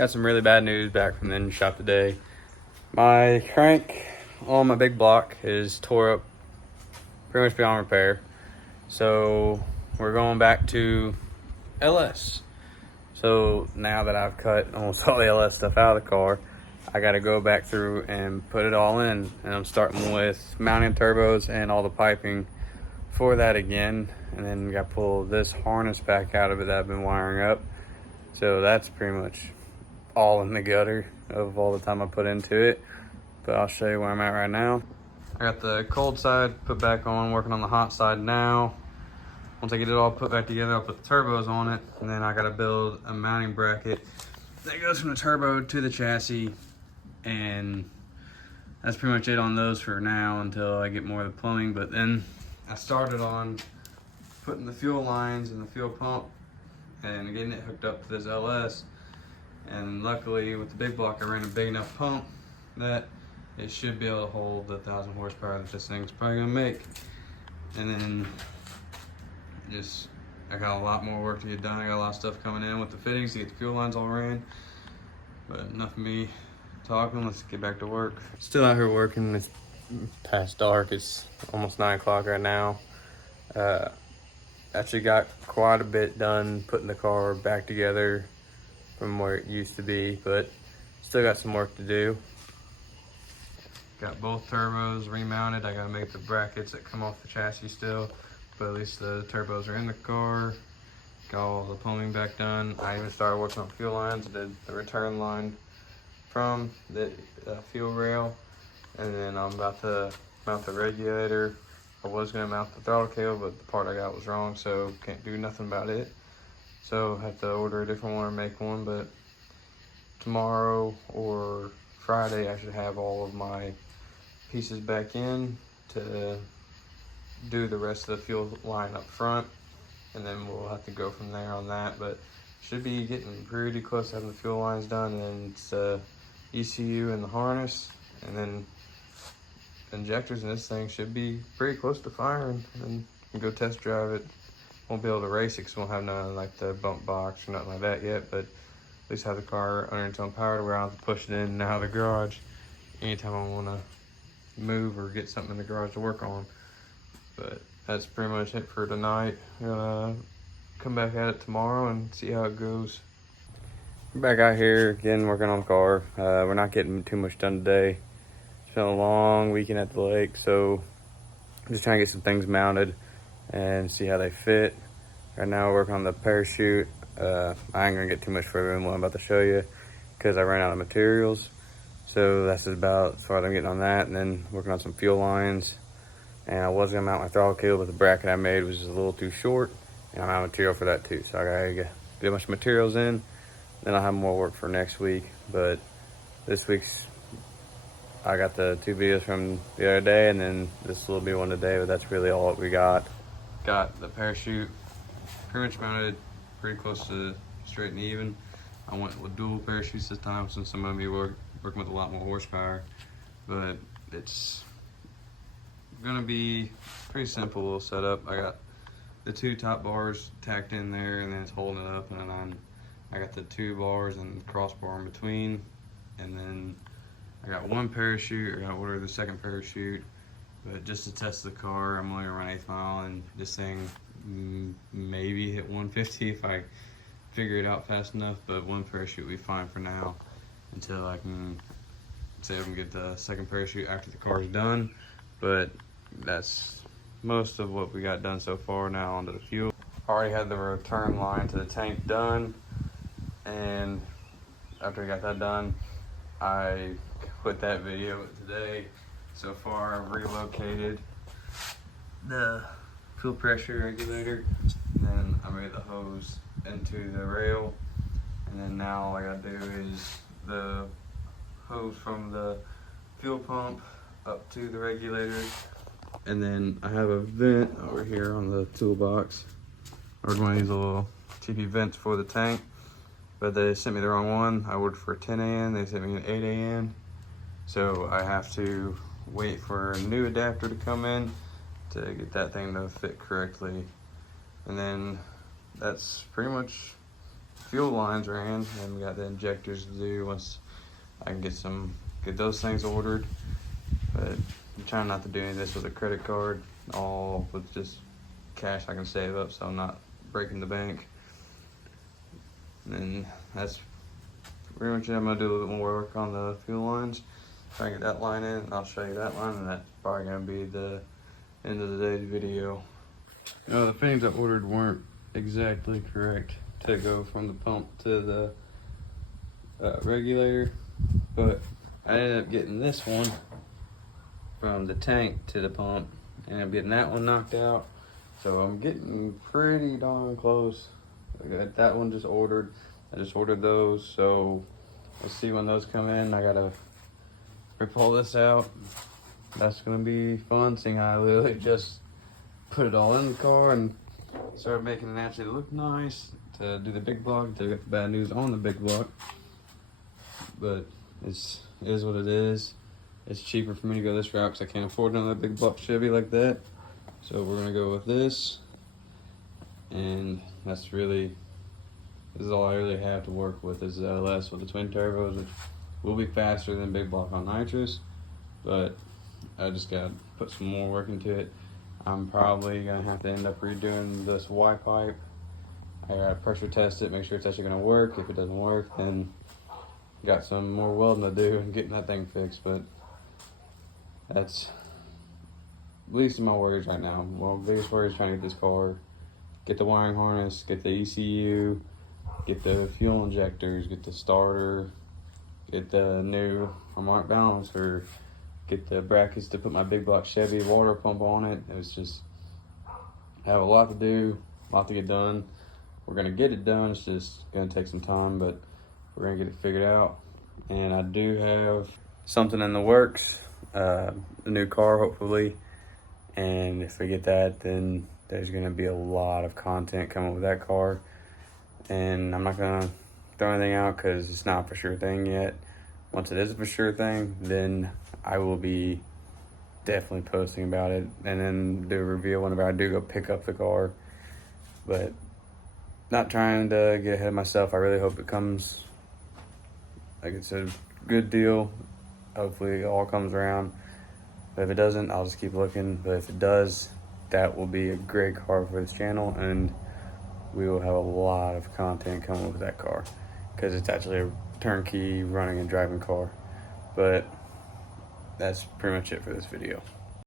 Got some really bad news back from the engine shop today. My crank on my big block is tore up, pretty much beyond repair. So we're going back to LS. So now that I've cut almost all the LS stuff out of the car, I got to go back through and put it all in. And I'm starting with mounting turbos and all the piping for that again. And then got to pull this harness back out of it that I've been wiring up. So that's pretty much all in the gutter of all the time I put into it. But I'll show you where I'm at right now. I got the cold side put back on, working on the hot side now. Once I get it all put back together, I'll put the turbos on it, and then I gotta build a mounting bracket that goes from the turbo to the chassis, and that's pretty much it on those for now until I get more of the plumbing. But then I started on putting the fuel lines and the fuel pump and getting it hooked up to this LS. And luckily with the big block, I ran a big enough pump that it should be able to hold the 1,000 horsepower that this thing's probably gonna make. And then I got a lot more work to get done. I got a lot of stuff coming in with the fittings to get the fuel lines all ran. But enough of me talking, let's get back to work. Still out here working, it's past dark, it's almost 9 o'clock right now. Actually got quite a bit done putting the car back together from where it used to be, but still got some work to do. Got both turbos remounted. I gotta make the brackets that come off the chassis still, but at least the turbos are in the car. Got all the plumbing back done. I even started working on fuel lines. I did the return line from the fuel rail, and then I'm about to mount the regulator. I was gonna mount the throttle cable, but the part I got was wrong, so can't do nothing about it. So I have to order a different one or make one, but tomorrow or Friday I should have all of my pieces back in to do the rest of the fuel line up front, and then we'll have to go from there on that. But should be getting pretty close to having the fuel lines done, and then it's ECU and the harness, and then injectors, and this thing should be pretty close to firing, and can go test drive it. Won't be able to race it because we won't have none of like the bump box or nothing like that yet, but at least have the car under its own power to where I don't have to push it in and out of the garage anytime I want to move or get something in the garage to work on. But that's pretty much it for tonight. Gonna come back at it tomorrow and see how it goes. We're back out here again working on the car. We're not getting too much done today. It's been a long weekend at the lake, so I'm just trying to get some things mounted and see how they fit. Right now we're working on the parachute. I ain't gonna get too much further than what I'm about to show you because I ran out of materials. So that's about as far as I'm getting on that, and then working on some fuel lines. And I was gonna mount my throttle cable, but the bracket I made was just a little too short, and I'm out of material for that too. So I gotta get a bunch of materials in, then I'll have more work for next week. But this week's, I got the 2 videos from the other day, and then this will be one today, but that's really all that we got. Got the parachute pretty much mounted pretty close to straight and even. I went with dual parachutes this time since I'm gonna be working with a lot more horsepower, but it's gonna be pretty simple little setup. I got the 2 top bars tacked in there, and then it's holding it up, and then I got the 2 bars and the crossbar in between, and then I got 1 parachute. I gotta order the 2nd parachute, but just to test the car, I'm only gonna run 1/8 mile, and this thing maybe hit 150 if I figure it out fast enough. But 1 parachute will be fine for now until I can say I can get the 2nd parachute after the car's done. But that's most of what we got done so far. Now onto the fuel. Already had the return line to the tank done, and after I got that done, I put that video today. So far I've relocated the fuel pressure regulator, and then I made the hose into the rail, and then now all I gotta do is the hose from the fuel pump up to the regulator. And then I have a vent over here on the toolbox. I ordered one of these little TP vents for the tank, but they sent me the wrong one. I ordered for 10 AN, they sent me an 8 AN. So I have to wait for a new adapter to come in to get that thing to fit correctly. And then that's pretty much fuel lines ran, and we got the injectors to do once I can get those things ordered. But I'm trying not to do any of this with a credit card, all with just cash I can save up so I'm not breaking the bank. And that's pretty much it. I'm gonna do a little bit more work on the fuel lines, try and get that line in, and I'll show you that line, and that's probably gonna be the end of the day's video. You know, the fittings I ordered weren't exactly correct to go from the pump to the regulator, but I ended up getting this one from the tank to the pump, and I'm getting that one knocked out, so I'm getting pretty darn close. I got that one just ordered. I just ordered those, so let's see when those come in. I gotta rip all this out. That's gonna be fun, seeing how I literally just put it all in the car and started making it actually look nice to do the big block, to get the bad news on the big block. But it is what it is. It's cheaper for me to go this route because I can't afford another big block Chevy like that. So we're gonna go with this. And this is all I really have to work with is LS with the twin turbos, which will be faster than big block on nitrous, but I just gotta put some more work into it. I'm probably gonna have to end up redoing this Y pipe. I gotta pressure test it, make sure it's actually gonna work. If it doesn't work, then got some more welding to do and getting that thing fixed. But that's least of my worries right now. Well, biggest worry is trying to get this car, get the wiring harness, get the ECU, get the fuel injectors, get the starter, get the new harmonic balancer, get the brackets to put my big block Chevy water pump on it. It's just, I have a lot to do, a lot to get done. We're gonna get it done, it's just gonna take some time, but we're gonna get it figured out. And I do have something in the works, a new car hopefully. And if we get that, then there's gonna be a lot of content coming with that car. And I'm not gonna throw anything out because it's not a for sure thing yet. Once it is a for sure thing, then I will be definitely posting about it and then do a review whenever I do go pick up the car. But not trying to get ahead of myself. I really hope it comes, like it's a good deal. Hopefully it all comes around. But if it doesn't, I'll just keep looking. But if it does, that will be a great car for this channel, and we will have a lot of content coming with that car because it's actually a turnkey running and driving car. But that's pretty much it for this video.